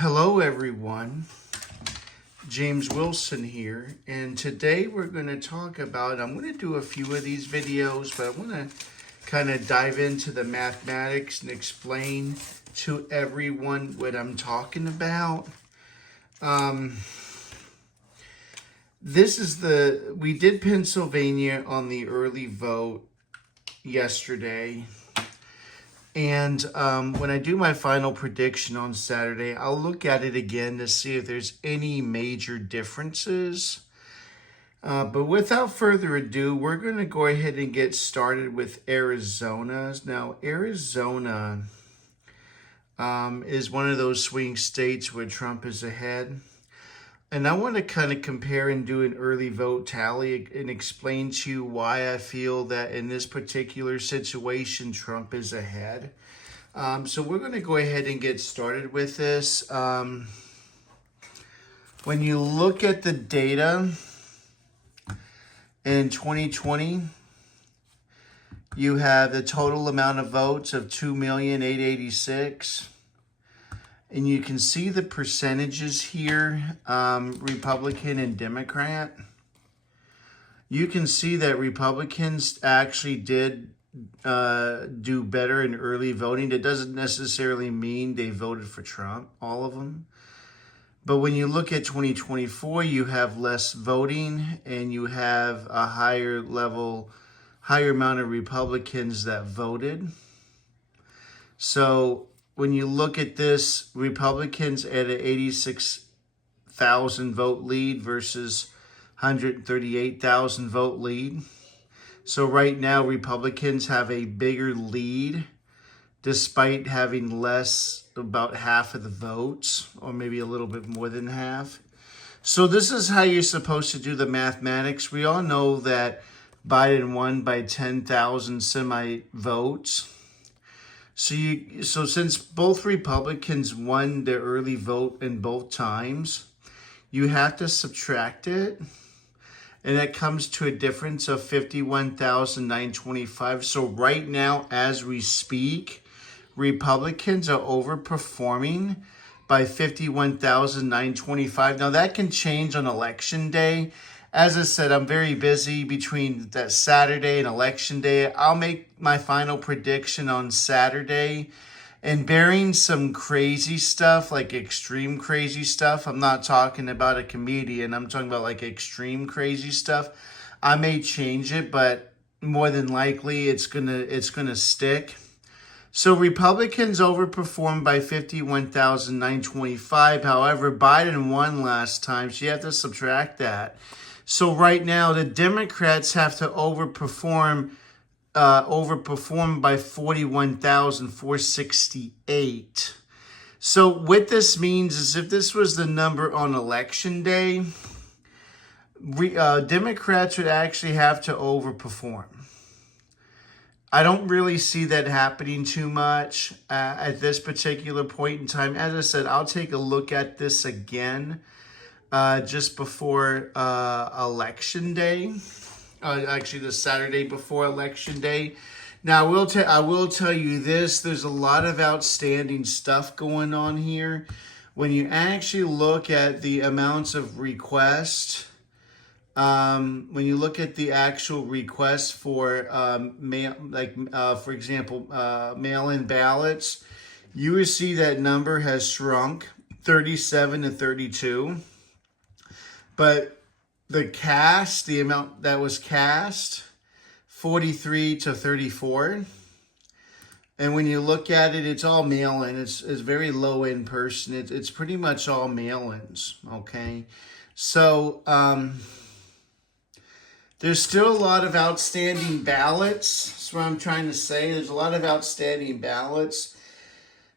Hello everyone, James Wilson here, and today we're going to talk about, I'm going to do a few of these videos, but I want to kind of dive into the mathematics and explain to everyone what I'm talking about. We did Pennsylvania on the early vote yesterday. And when I do my final prediction on Saturday, I'll look at it again to see if there's any major differences. But without further ado, we're going to go ahead and get started with Arizona. Now, Arizona is one of those swing states where Trump is ahead. And I want to kind of compare and do an early vote tally and explain to you why I feel that in this particular situation, Trump is ahead. So we're going to go ahead and get started with this. When you look at the data in 2020, you have the total amount of votes of 2,886,000. And you can see the percentages here, Republican and Democrat. You can see that Republicans actually did do better in early voting. That doesn't necessarily mean they voted for Trump, all of them. But when you look at 2024, you have less voting and you have a higher amount of Republicans that voted. So when you look at this, Republicans at an 86,000 vote lead versus 138,000 vote lead. So right now, Republicans have a bigger lead despite having about half of the votes, or maybe a little bit more than half. So this is how you're supposed to do the mathematics. We all know that Biden won by 10,000 semi-votes. So since both Republicans won their early vote in both times, you have to subtract it. And that comes to a difference of 51,925. So right now, as we speak, Republicans are overperforming by 51,925. Now that can change on election day. As I said, I'm very busy between that Saturday and election day. I'll make my final prediction on Saturday. And bearing some crazy stuff, like extreme crazy stuff, I'm not talking about a comedian. I'm talking about like extreme crazy stuff. I may change it, but more than likely it's gonna stick. So Republicans overperformed by 51,925. However, Biden won last time, so you have to subtract that. So right now, the Democrats have to overperform by 41,468. So what this means is if this was the number on election day, Democrats would actually have to overperform. I don't really see that happening too much at this particular point in time. As I said, I'll take a look at this again just before election day. Actually, the Saturday before election day. Now, I will tell you this. There's a lot of outstanding stuff going on here. When you actually look at the amounts of requests, when you look at the actual requests for for example, mail-in ballots, you will see that number has shrunk 37 to 32. But the amount that was cast, 43 to 34. And when you look at it, it's all mail-in. It's very low in person. It's pretty much all mail-ins, okay? So there's still a lot of outstanding ballots. That's what I'm trying to say. There's a lot of outstanding ballots.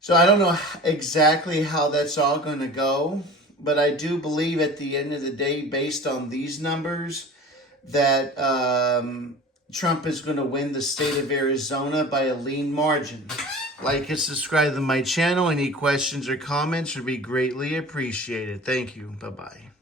So I don't know exactly how that's all going to go. But I do believe at the end of the day, based on these numbers, that Trump is going to win the state of Arizona by a lean margin. Like and subscribe to my channel. Any questions or comments would be greatly appreciated. Thank you. Bye-bye.